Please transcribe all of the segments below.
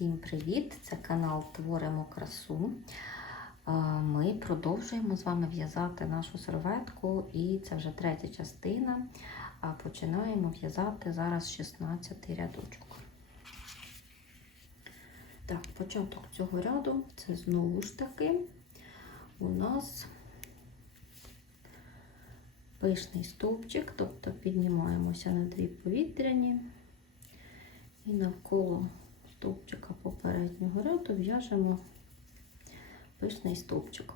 Всім привіт! Це канал Творимо красу. Ми продовжуємо з вами в'язати нашу серветку, і це вже третя частина. Починаємо в'язати зараз 16 рядочок. Так, початок цього ряду це знову ж таки у нас пишний стовпчик, тобто піднімаємося на дві повітряні і навколо стовпчика попереднього ряду в'яжемо пишний стовпчик.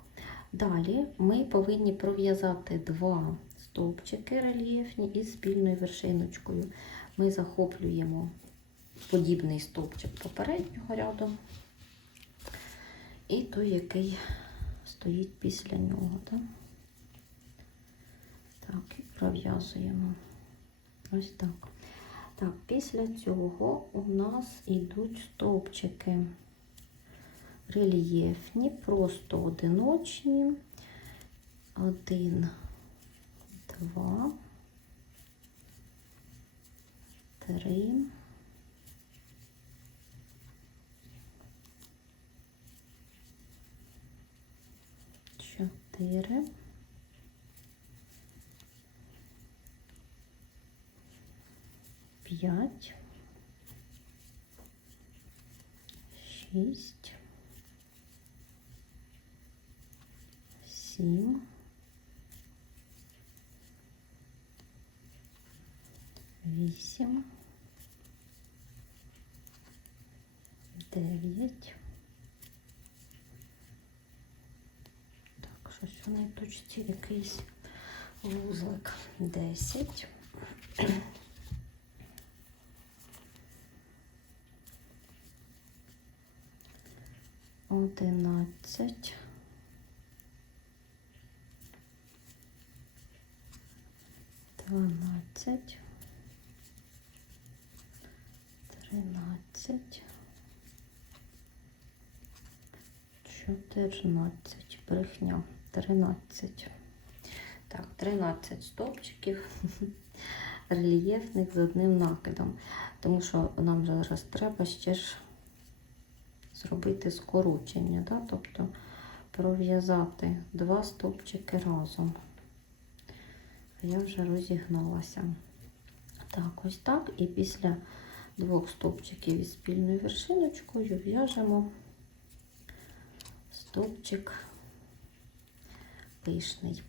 Далі ми повинні пров'язати два стовпчики рельєфні із спільною вершиночкою. Ми захоплюємо подібний стовпчик попереднього ряду і той, який стоїть після нього. Так, так і пров'язуємо. Ось так. Так, після цього у нас йдуть стовпчики рельєфні, просто одиночні. Один, два, три. Чотири. П'ять. Шість. Сім. Вісім. Дев'ять. Так, щось у неї точці якийсь вузлик. Десять. Одинадцять. Дванадцять. Тринадцять. Чотирнадцять. Брехня. Тринадцять. Так, тринадцять стовпчиків рельєфних з одним накидом. Тому що нам зараз треба ще ж зробити скорочення, да? тобто пров'язати два стовпчики разом. Я вже розігналася. Так, ось так. І після двох стовпчиків із спільною вершиночкою в'яжемо стовпчик пишний.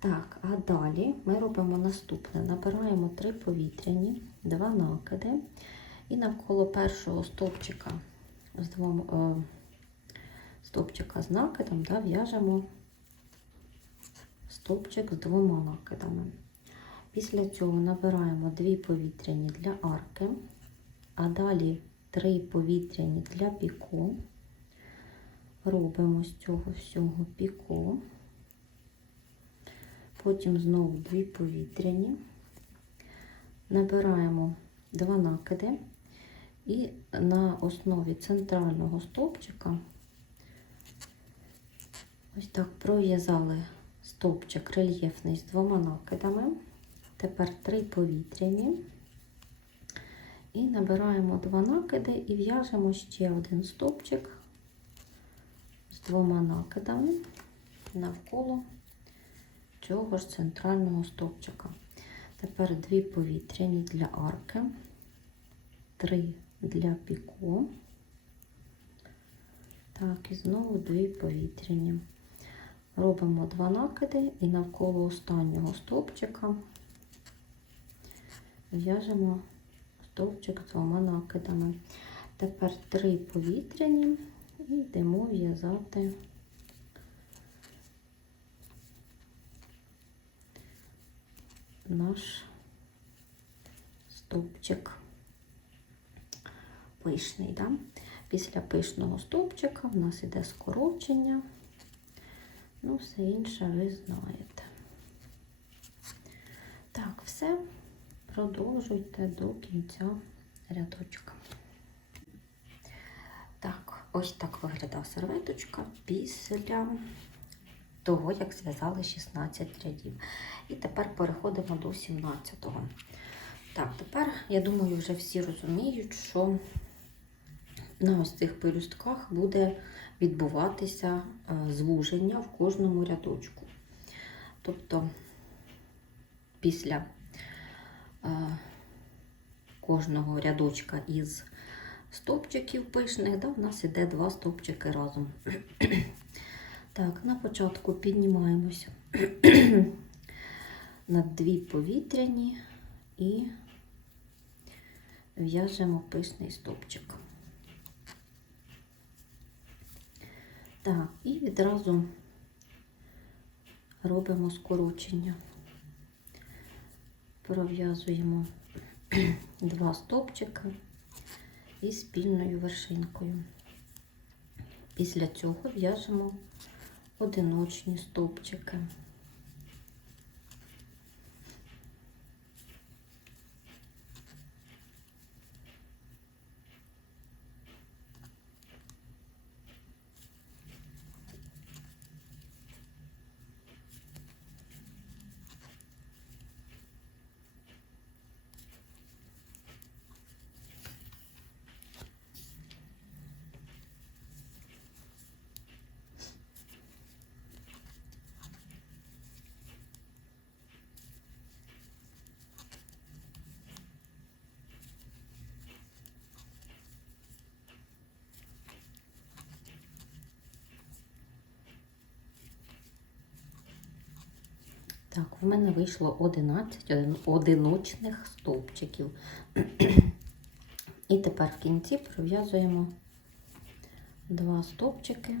Так, а далі ми робимо наступне: набираємо три повітряні, два накиди, і навколо першого стовпчика з двом е, стовпчика з накидом да, в'яжемо стовпчик з двома накидами. Після цього набираємо дві повітряні для арки, а далі три повітряні для піку. Робимо з цього всього піку. Потім знову дві повітряні, набираємо два накиди. І на основі центрального стовпчика ось так пров'язали стовпчик рельєфний з двома накидами. Тепер три повітряні. І набираємо два накиди і в'яжемо ще один стовпчик з двома накидами навколо цього ж центрального стовпчика. Тепер дві повітряні для арки, три для піку. Так, і знову дві повітряні. Робимо два накиди і навколо останнього стовпчика в'яжемо стовпчик двома накидами. Тепер три повітряні і йдемо в'язати наш стовпчик пишний. Да? Після пишного стовпчика в нас іде скорочення, ну, все інше ви знаєте. Так, все, продовжуйте до кінця рядочка. Так, ось так виглядає серветочка після того, як зв'язали 16 рядів. І тепер переходимо до 17-го. Так, тепер, я думаю, вже всі розуміють, що на ось цих пелюстках буде відбуватися е, звуження в кожному рядочку. Тобто після е, кожного рядочка із стовпчиків пишних, да, в нас іде два стовпчики разом. Так, на початку піднімаємося на дві повітряні і в'яжемо пишний стовпчик. Так, і відразу робимо скорочення. Пров'язуємо два стовпчика і спільною вершинкою. Після цього в'яжемо одиночні стовпчики. Так, в мене вийшло 11 одиночних стовпчиків. І тепер в кінці пров'язуємо два стовпчики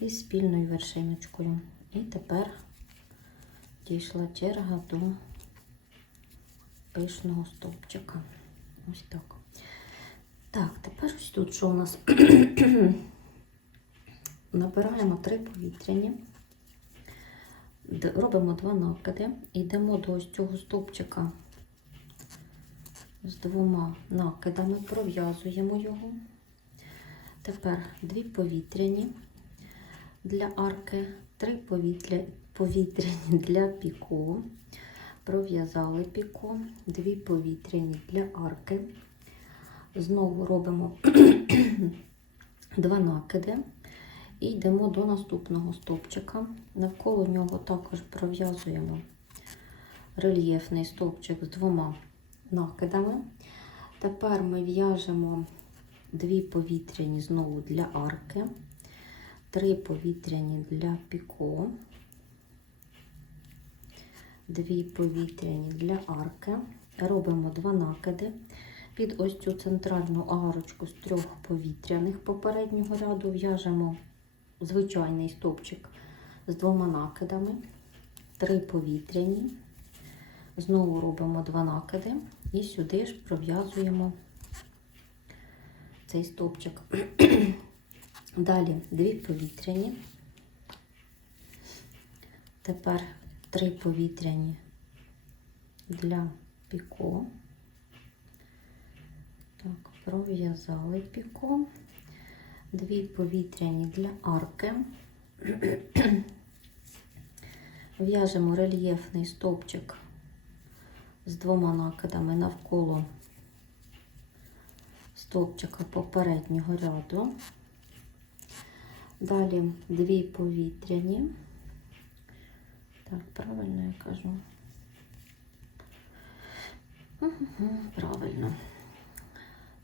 із спільною вершиночкою. І тепер дійшла черга до пишного стовпчика. Ось так. Так, тепер ось тут що у нас? Набираємо три повітряні. Робимо два накиди, йдемо до ось цього стовпчика з двома накидами, пров'язуємо його. Тепер дві повітряні для арки, три повітря, повітряні для піко. Пров'язали піко, дві повітряні для арки. Знову робимо два накиди. І йдемо до наступного стовпчика. Навколо нього також пров'язуємо рельєфний стовпчик з двома накидами. Тепер ми в'яжемо дві повітряні знову для арки, три повітряні для піко, дві повітряні для арки. Робимо два накиди. Під ось цю центральну арочку з трьох повітряних попереднього ряду в'яжемо звичайний стовпчик з двома накидами, три повітряні. Знову робимо два накиди і сюди ж пров'язуємо цей стовпчик. Далі дві повітряні. Тепер три повітряні для піко. Так, пров'язали піко дві повітряні для арки. В'яжемо рельєфний стовпчик з двома накидами навколо стовпчика попереднього ряду. Далі дві повітряні. Так, правильно я кажу. Угу, Правильно.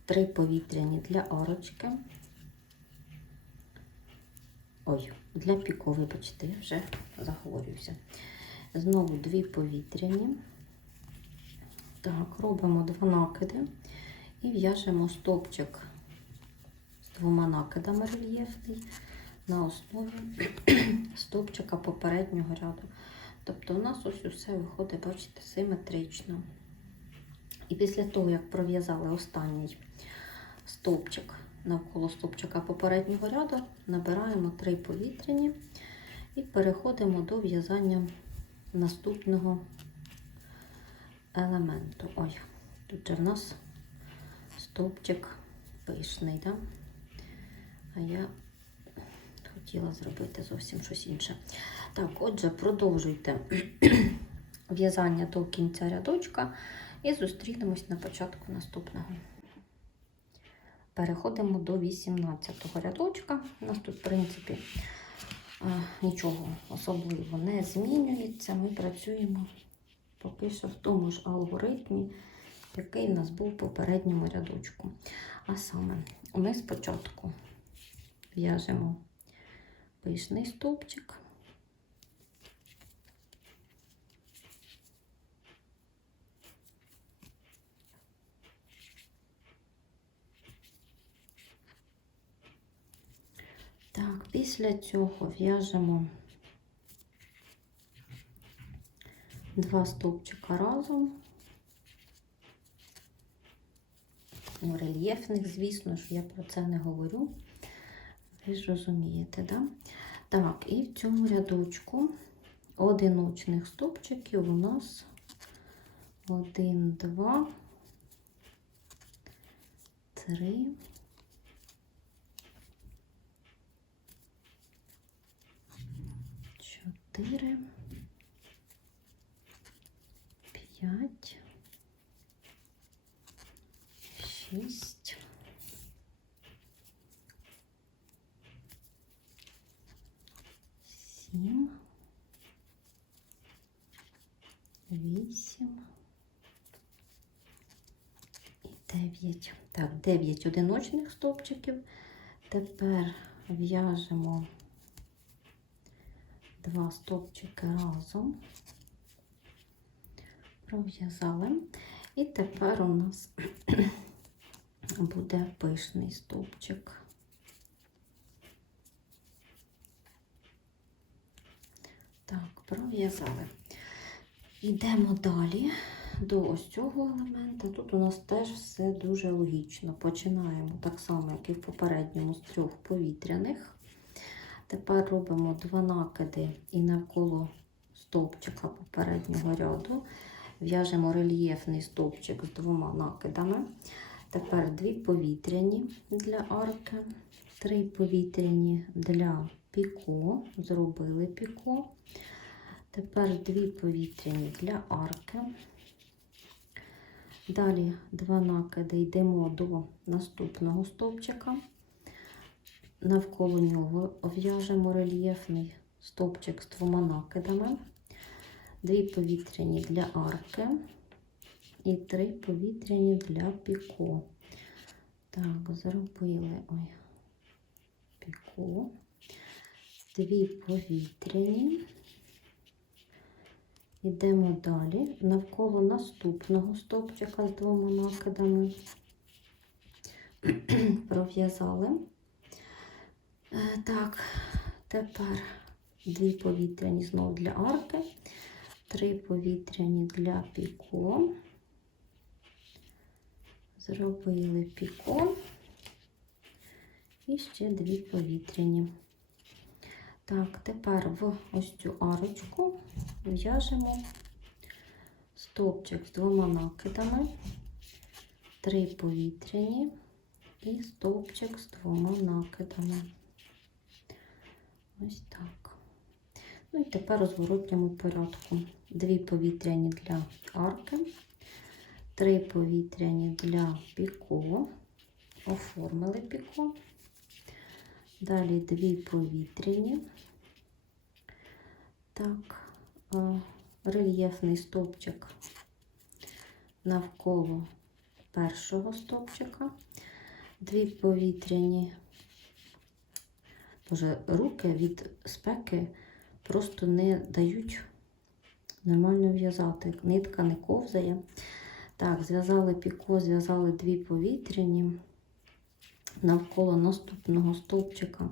Три повітряні для арочки. Ой, для піко, вибачте, я вже заговорююся. Знову дві повітряні. Так, робимо два накиди і в'яжемо стовпчик з двома накидами рельєфний на основі стовпчика попереднього ряду. Тобто у нас ось усе виходить, бачите, симетрично. І після того, як пров'язали останній стовпчик навколо стовпчика попереднього ряду, набираємо три повітряні і переходимо до в'язання наступного елементу. Ой, тут же в нас стовпчик пишний, да? а я хотіла зробити зовсім щось інше. Так, отже, продовжуйте в'язання до кінця рядочка і зустрінемось на початку наступного. Переходимо до 18-го рядочка. У нас тут, в принципі, е, нічого особливо не змінюється. Ми працюємо поки що в тому ж алгоритмі, який у нас був в попередньому рядочку. А саме, ми спочатку в'яжемо пишний стовпчик. Так, після цього в'яжемо два стовпчика разом. Ну, Рельєфних, звісно, що я про це не говорю. Ви ж розумієте, да? Так, і в цьому рядочку одиночних стовпчиків у нас один, два, три. Чотири, п'ять, шість, сім, вісім і дев'ять. Так, дев'ять одиночних стовпчиків. Тепер в'яжемо два стовпчики разом, пров'язали. І тепер у нас буде пишний стовпчик. Так, пров'язали. Йдемо далі до ось цього елемента. Тут у нас теж все дуже логічно. Починаємо так само, як і в попередньому з трьох повітряних. Тепер робимо два накиди і навколо стовпчика попереднього ряду. В'яжемо рельєфний стовпчик з двома накидами. Тепер дві повітряні для арки, три повітряні для піко. Зробили піко. Тепер дві повітряні для арки. Далі два накиди йдемо до наступного стовпчика. Навколо нього в'яжемо рельєфний стовпчик з двома накидами, дві повітряні для арки і три повітряні для піко. Так, зробили ой, піко, дві повітряні. Йдемо далі навколо наступного стовпчика з двома накидами. Пров'язали. Е, Так, тепер дві повітряні знову для арки, три повітряні для піко. Зробили піко і ще дві повітряні. Так, тепер в ось цю арочку в'яжемо стовпчик з двома накидами, три повітряні і стовпчик з двома накидами. Ось так. Ну і тепер у порядку. Дві повітряні для арки, три повітряні для піко, оформили піко. Далі дві повітряні. Так, рельєфний стовпчик навколо першого стовпчика, дві повітряні Боже, руки від спеки просто не дають нормально в'язати. Нитка не ковзає. Так, зв'язали піко, зв'язали дві повітряні. Навколо наступного стовпчика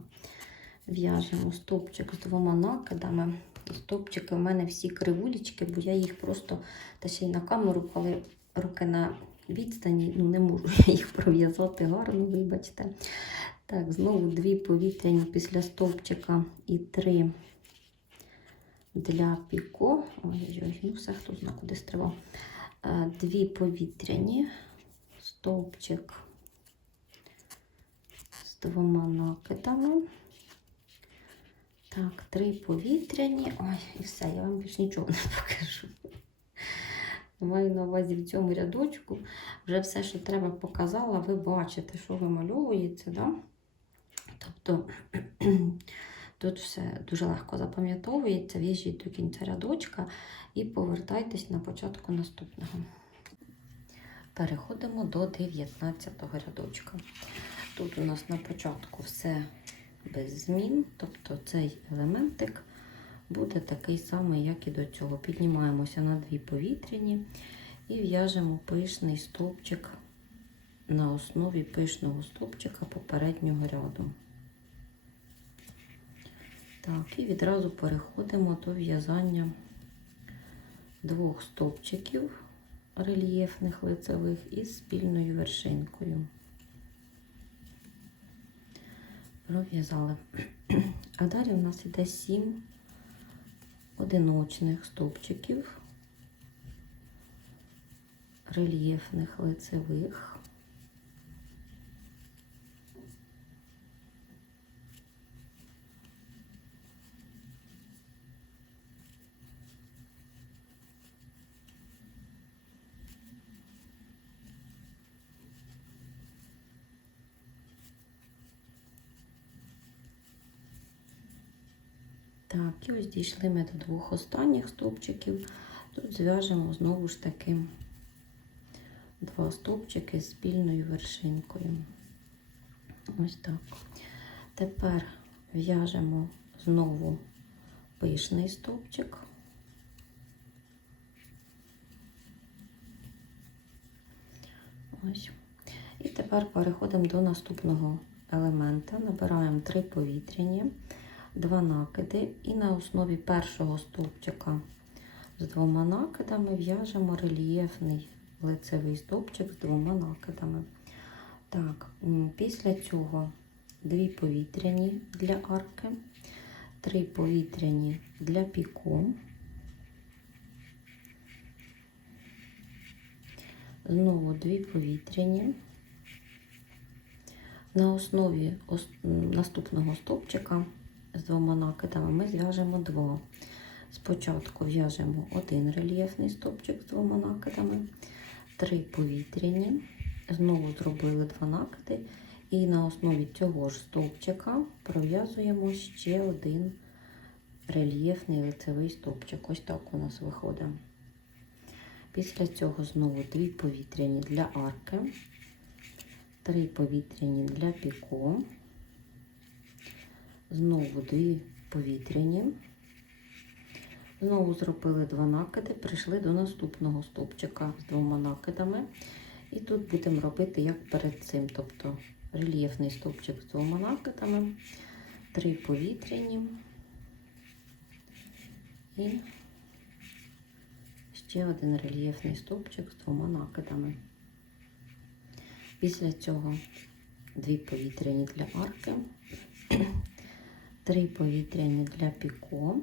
в'яжемо стовпчик з двома накидами. Стовпчики в мене всі кривулечки, бо я їх просто та ще й на камеру, коли руки на відстані, ну не можу я їх пров'язати гарно, вибачте. Так, знову дві повітряні після стовпчика і три для піко. Ой-ой, ну все, хто знає, куди стривав. Е, Дві повітряні, стовпчик з двома накидами. Так, три повітряні. Ой, і все, я вам більше нічого не покажу. маю на увазі в цьому рядочку. Вже все, що треба, показала, ви бачите, що вимальовується. Да? Тобто тут все дуже легко запам'ятовується, в'їжджіть до кінця рядочка і повертайтесь на початку наступного. Переходимо до 19 рядочка. Тут у нас на початку все без змін, тобто цей елементик буде такий самий, як і до цього. Піднімаємося на дві повітряні і в'яжемо пишний стовпчик на основі пишного стовпчика попереднього ряду. Так, і відразу переходимо до в'язання двох стовпчиків рельєфних лицевих із спільною вершинкою. Пров'язали. А далі у нас йде 7 одиночних стовпчиків рельєфних лицевих. Так, і ось дійшли ми до двох останніх стовпчиків. Тут зв'яжемо знову ж таки два стовпчики з спільною вершинкою. Ось так. Тепер в'яжемо знову пишний стовпчик. Ось. І тепер переходимо до наступного елемента. Набираємо три повітряні два накиди і на основі першого стовпчика з двома накидами в'яжемо рельєфний лицевий стовпчик з двома накидами. Так, після цього дві повітряні для арки, три повітряні для піку. Знову дві повітряні. На основі наступного стовпчика з двома накидами ми зв'яжемо два. Спочатку в'яжемо один рельєфний стовпчик з двома накидами, три повітряні, знову зробили два накиди, і на основі цього ж стовпчика пров'язуємо ще один рельєфний лицевий стовпчик. Ось так у нас виходить. Після цього знову дві повітряні для арки, три повітряні для піко. Знову дві повітряні. Знову зробили два накиди, прийшли до наступного стовпчика з двома накидами. І тут будемо робити, як перед цим. Тобто рельєфний стовпчик з двома накидами, три повітряні і ще один рельєфний стовпчик з двома накидами. Після цього дві повітряні для арки. Три повітряні для піко,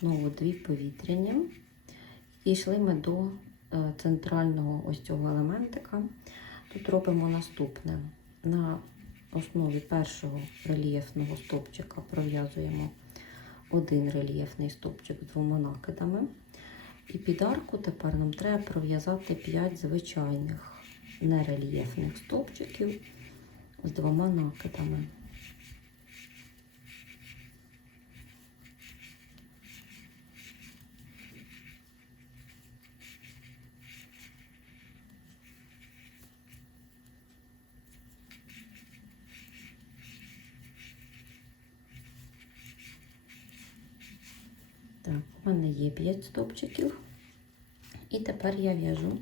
знову дві повітряні. І йшли ми до е, центрального ось цього елементика. Тут робимо наступне. На основі першого рельєфного стовпчика пров'язуємо один рельєфний стовпчик з двома накидами. І під арку тепер нам треба пров'язати 5 звичайних нерельєфних стовпчиків з двома накидами. Так, у мене є 5 стовпчиків. І тепер я в'яжу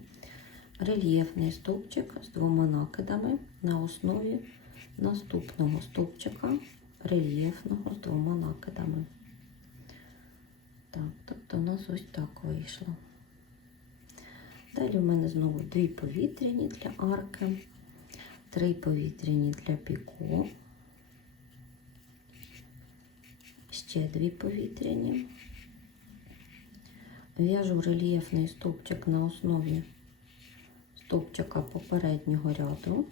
рельєфний стовпчик з двома накидами на основі наступного стовпчика рельєфного з двома накидами. Так, тобто у нас ось так вийшло. Далі у мене знову дві повітряні для арки, три повітряні для піко, ще дві повітряні. В'яжу рельєфний стовпчик на основі стовпчика попереднього ряду,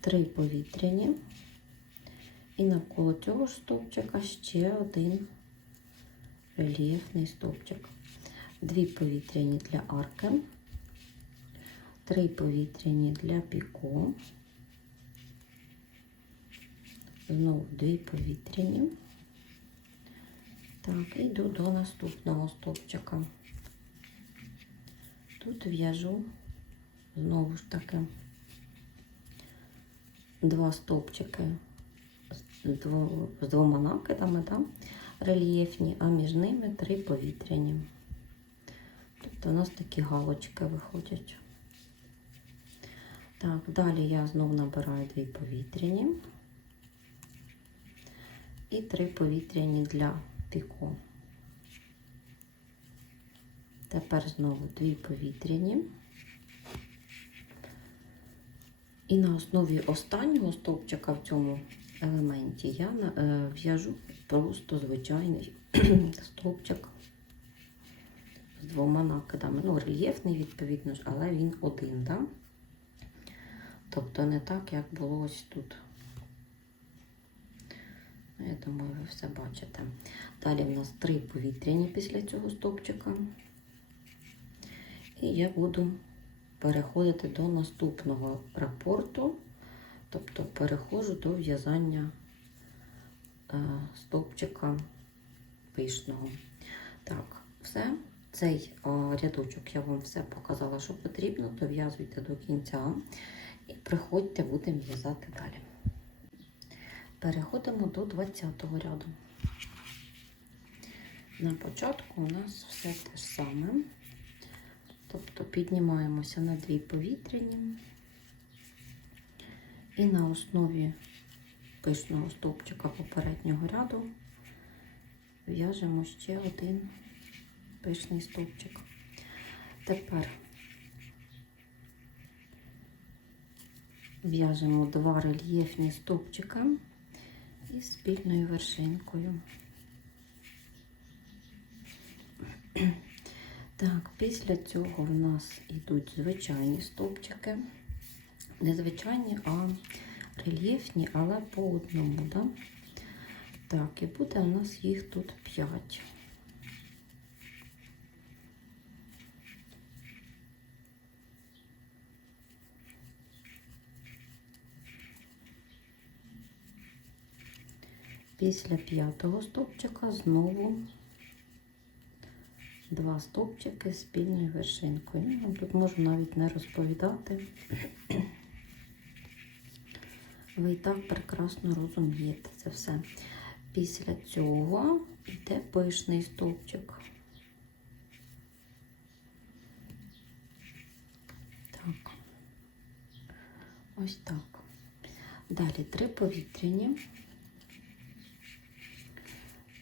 три повітряні, і навколо цього ж стовпчика ще один рельєфний стовпчик. дві повітряні для арки, три повітряні для піко, знову дві повітряні. Так, йду до наступного стовпчика. Тут в'яжу знову ж таки два стовпчики з двома накидами, да? рельєфні, а між ними три повітряні. Тобто у нас такі галочки виходять. Так, далі я знову набираю дві повітряні і три повітряні для піку. Тепер знову дві повітряні. І на основі останнього стовпчика в цьому елементі я е, в'яжу просто звичайний стовпчик з двома накидами. Ну, рельєфний, відповідно ж, але він один, да? Тобто не так, як було ось тут. Я думаю, ви все бачите. Далі в нас три повітряні після цього стовпчика. І я буду переходити до наступного рапорту, тобто переходжу до в'язання е, стовпчика пишного. Так, все. Цей е, рядочок я вам все показала, що потрібно. Дов'язуйте до кінця і приходьте, будемо в'язати далі. Переходимо до 20 ряду. На початку у нас все те ж саме. Тобто піднімаємося на дві повітряні і на основі пишного стовпчика попереднього ряду в'яжемо ще один пишний стовпчик. Тепер в'яжемо два рельєфні стовпчика із спільною вершинкою. Так, після цього в нас йдуть звичайні стовпчики. Не звичайні, а рельєфні, але по одному. Да? Так, і буде у нас їх тут 5. Після п'ятого стовпчика знову два стовпчики спільною вершинкою. Ну, Тут можу навіть не розповідати. Ви і так прекрасно розумієте це все. Після цього йде пишний стовпчик. Так. Ось так. Далі три повітряні.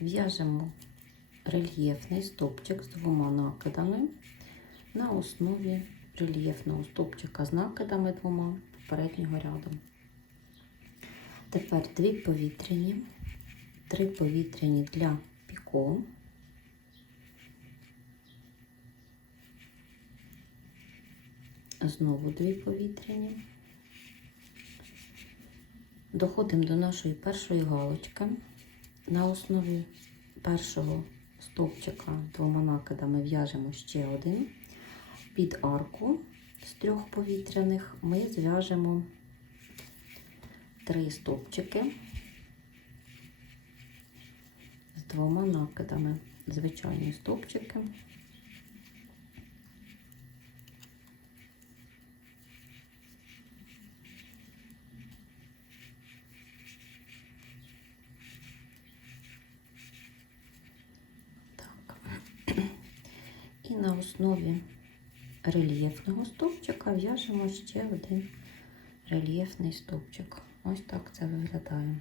В'яжемо рельєфний стовпчик з двома накидами на основі рельєфного стовпчика з накидами двома попереднього ряду. Тепер дві повітряні, три повітряні для піко. Знову дві повітряні. Доходимо до нашої першої галочки. На основі першого стовпчика двома накидами в'яжемо ще один. Під арку з трьох повітряних ми зв'яжемо три стовпчики з двома накидами. Звичайні стовпчики. Так. І на основі рельєфного стовпчика в'яжемо ще один рельєфний стовпчик. Ось так це виглядає.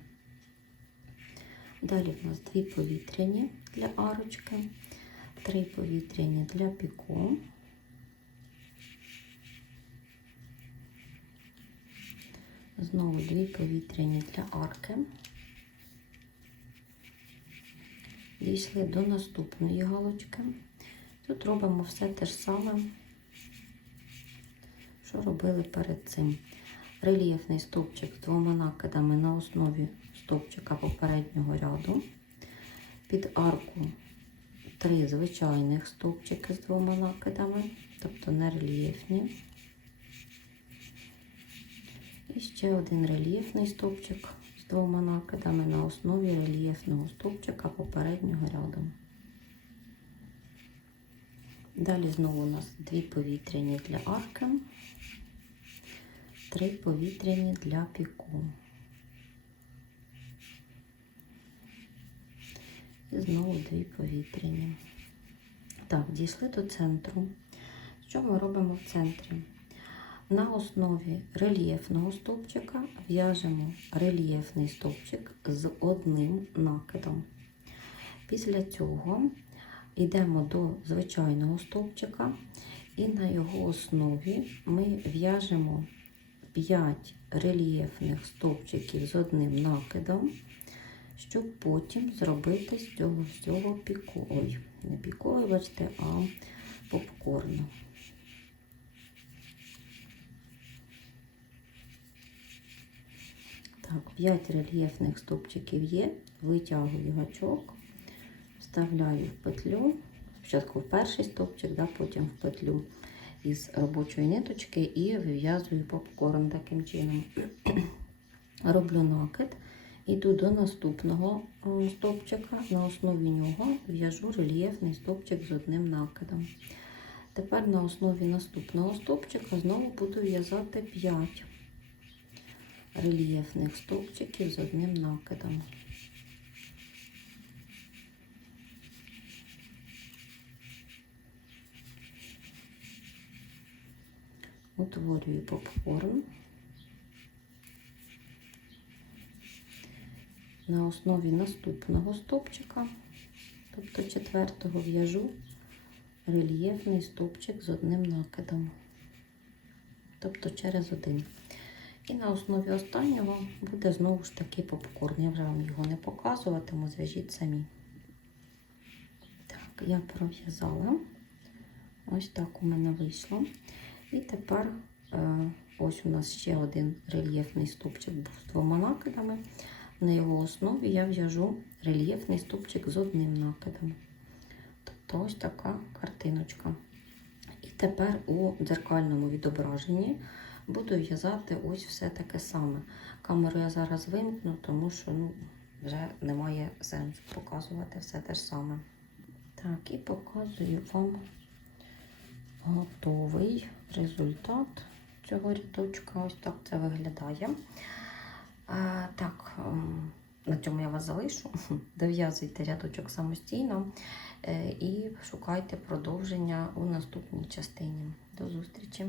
Далі в нас дві повітряні для арочки, три повітряні для піку. Знову дві повітряні для арки. Дійшли до наступної галочки. Тут робимо все те ж саме, що робили перед цим. Рельєфний стовпчик з двома накидами на основі стовпчика попереднього ряду. Під арку три звичайних стовпчики з двома накидами, тобто не рельєфні. І ще один рельєфний стовпчик з двома накидами на основі рельєфного стовпчика попереднього ряду. Далі знову у нас дві повітряні для арки, три повітряні для піку. І знову дві повітряні. Так, дійшли до центру. Що ми робимо в центрі? На основі рельєфного стовпчика в'яжемо рельєфний стовпчик з одним накидом. Після цього йдемо до звичайного стовпчика і на його основі ми в'яжемо 5 рельєфних стовпчиків з одним накидом, щоб потім зробити з цього всього піку. Ой, не піку, бачите, а попкорну. Так, 5 рельєфних стовпчиків є, витягую гачок, вставляю в петлю, спочатку в перший стовпчик, да, потім в петлю із робочої ниточки і вив'язую попкорн таким чином. Роблю накид, іду до наступного стовпчика, на основі нього в'яжу рельєфний стовпчик з одним накидом. Тепер на основі наступного стовпчика знову буду в'язати 5 рельєфних стовпчиків з одним накидом. Утворюю попкорн. На основі наступного стовпчика, тобто четвертого, в'яжу рельєфний стовпчик з одним накидом, тобто через один. І на основі останнього буде знову ж таки попкорн. Я вже вам його не показуватиму, зв'яжіть самі. Так, я пров'язала. Ось так у мене вийшло. І тепер е, ось у нас ще один рельєфний стовпчик з двома накидами. На його основі я в'яжу рельєфний стовпчик з одним накидом. Тобто ось така картиночка. І тепер у дзеркальному відображенні буду в'язати ось все таке саме. Камеру я зараз вимкну, тому що ну, вже немає сенсу показувати все те ж саме. Так, і показую вам готовий результат цього рядочка. Ось так це виглядає. А, так, ем, на цьому я вас залишу. Дов'язуйте рядочок самостійно е, і шукайте продовження у наступній частині. До зустрічі!